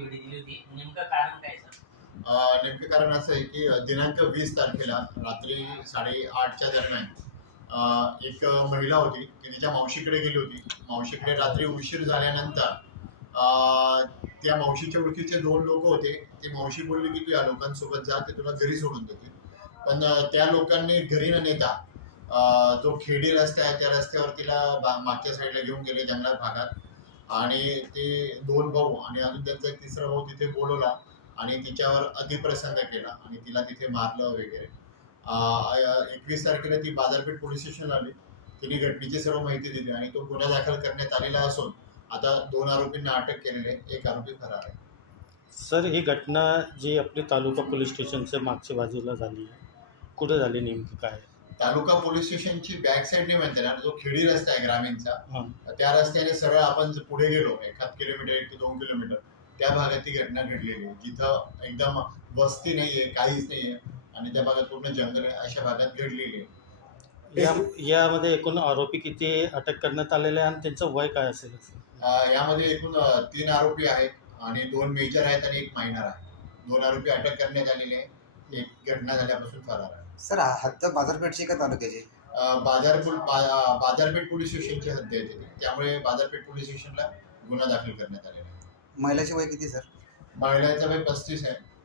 वेळी दिली होती, नेमकं कारण काय सर? नेमकं कारण असं आहे की दिनांक 20 तारखेला रात्री 8:30च्या दरम्यान एक महिला होती ती तिच्या मावशीकडे गेली होती. मावशीकडे रात्री उशीर झाल्यानंतर त्या मावशीच्या ओळखीचे 2 लोक होते. ती मावशी बोलली की तू या लोकांसोबत जा, ते तुला घरी सोडून देतील. पण त्या लोकांनी घरी न नेता जो खेडी रस्ता आहे त्या रस्त्यावर तिला मागच्या साईडला घेऊन गेले जंगलात भागात, आणि ते 2 भाऊ आणि अजून त्यांचा एक तिसरा भाऊ तिथे बोलवला आणि तिच्यावर अतिप्रसंग केला आणि तिला तिथे मारलं वगैरे. 21 तारखेला ती बाजारपेठ पोलीस स्टेशनला आली. तिने घटनेची सर्व माहिती दिली आणि तो गुन्हा दाखल करण्यात आलेला असून आता 2 आरोपींना अटक केलेली आहे. एक आरोपी फरार आहे. सर, ही घटना जी आपली तालुका पोलीस स्टेशनच्या मागच्या बाजूला झाली आहे, कुठे झाली नेमकी काय? तालुका पोलीस स्टेशनची बॅक साईडने म्हणते ना, जो खेडी रस्ता आहे ग्रामीणचा, हां. त्या रस्त्याने सरळ आपण पुढे गेलो 1 किलोमीटर 1 ते 2 किलोमीटर त्या भागात ती घटना घडलेली आहे, जिथं एकदम वस्ती नाहीये, काहीच नाहीये आणि त्या भागात पूर्ण जंगल आहे, अशा भागात घडलेली आहे. यामध्ये एकूण आरोपी किती अटक करण्यात आलेले आहे आणि त्यांचं वय काय असेल? यामध्ये एकूण 3 आरोपी आहेत आणि 2 मेजर आहेत आणि 1 मायनर आहे. 2 आरोपी अटक करण्यात आलेले आहे. एक घटना झाल्यापासून फरार आहे. सर, हद्द बाजारपेठची का तालुक्याची? बाजारपेठ पोलीस स्टेशनची हद्द येते ती. त्यामुळे बाजारपेठ पोलीस स्टेशनला गुन्हा दाखल करण्यात आलेला आहे. महिलाचे वय किती सर? महिलांचा वय 35 आहे